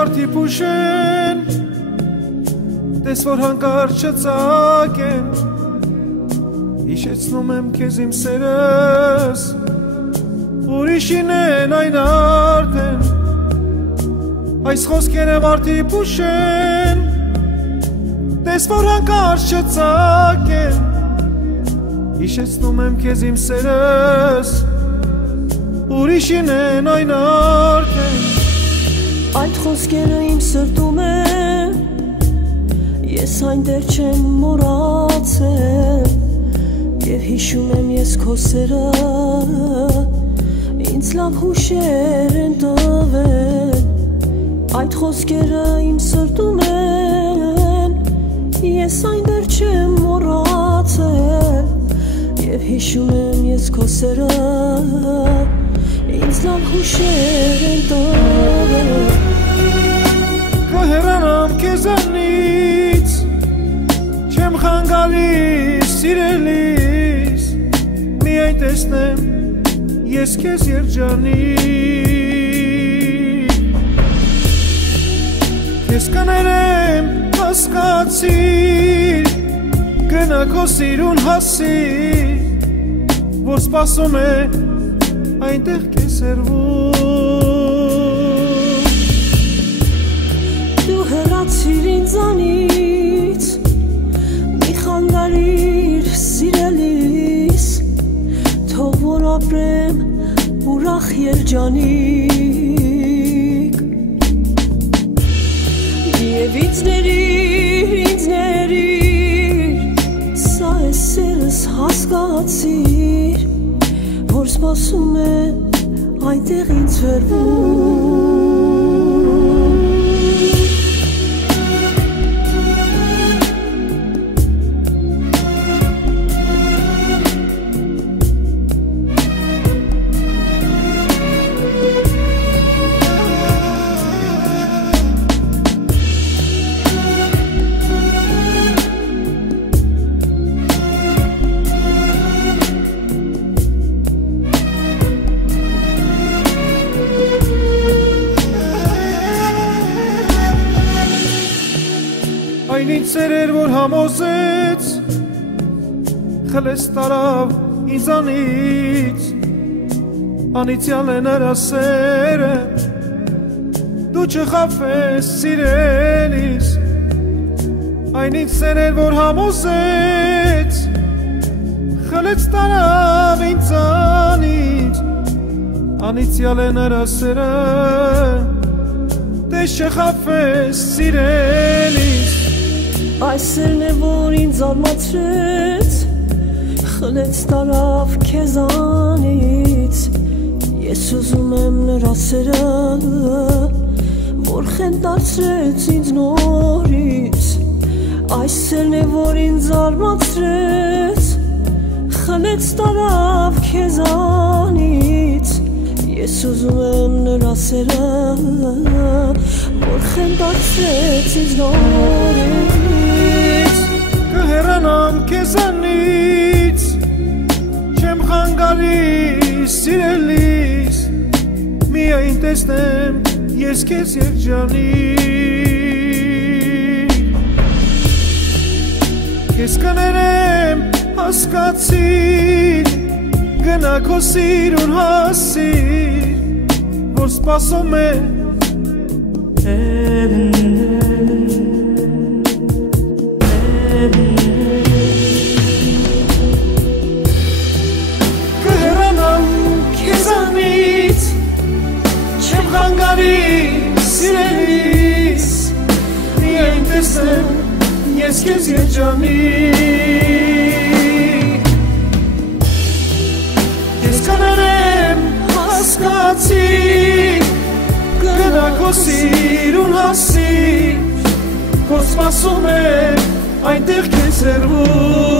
վարդի պուշեն Տես որ հանկարծ չծակեն Հիշեցնում եմ քեզ իմ սերս Ուրիշին են այն արդեն Այս խոսքերը վարդի պուշեն Տես որ հանկարծ չծակեն Հիշեցնում եմ քեզ իմ սերս Ուրիշին են այն արդեն Այդ խոսքերը իմ սրտում են Ես այն դեռ չեմ մոռացել Եվ հիշում եմ ես քո սերը Ինձ լավ հուշեր են տվել Այդ խոսքերը իմ սրտում են Ես այն դեռ չեմ մոռացել Եվ հիշում եմ ես քո սերը Ինձ լավ հուշեր են տվել Կհեռանամ քեզանից Չեմ խանգարիր սիրելիս Միայն տեսնեմ ես քեզ երջանիկ Քեզ կներեմ հասկացիր Գնա քո սիրուն հասիր Որ սպասում է այնտեղ քեզ սերվում Դու հեռացիր ինձանից Մի խանգարիր սիրելիս Թող որ ապրեմ ուրախ երջանիկ Եվ ինձ ների Սա է սերս հասկացիր Որ սպասում է այնտեղ ինձ վերվում Այն ինձ սերեր որ համոզեց Խլեց տարավ ինձանից Անիցյալ է նրա սերը Դու չխաբես սիրելիս Այն ինձ սերեր որ համոզեց Խլեց տարավ ինձանից Անիցյալ է նրա սերը Դες չխաբես սիրելիս Այս սերն է որ ինձ արմացրեց Խլեց տարավ քեզանից Ես ուզում եմ նրա սերը Որ խենթ դարձրեց ինձ նորից Այս սերն է որ ինձ արմացրեց Խլեց տարավ քեզանից Ես ուզում եմ նրա սերը Որ խենթ դարձրեց ինձ նորից Կհեռանամ քեզանից Չեմ խանգարիր սիրելիս Միայն տեսնեմ ես քեզ երջանիկ Քեզ կներեմ հասկացիր Գնա քո սիրուն հասիր Որ սպասում է Կհեռանամ քեզանից Չեմ խանգարիր սիրելիս Միայն տեսնեմ ես քեզ երջանիկ Ես կներեմ հասկացիր Գնա քո սիրուն հասիր Որ սպասում է այնտեղ քեզ սերվում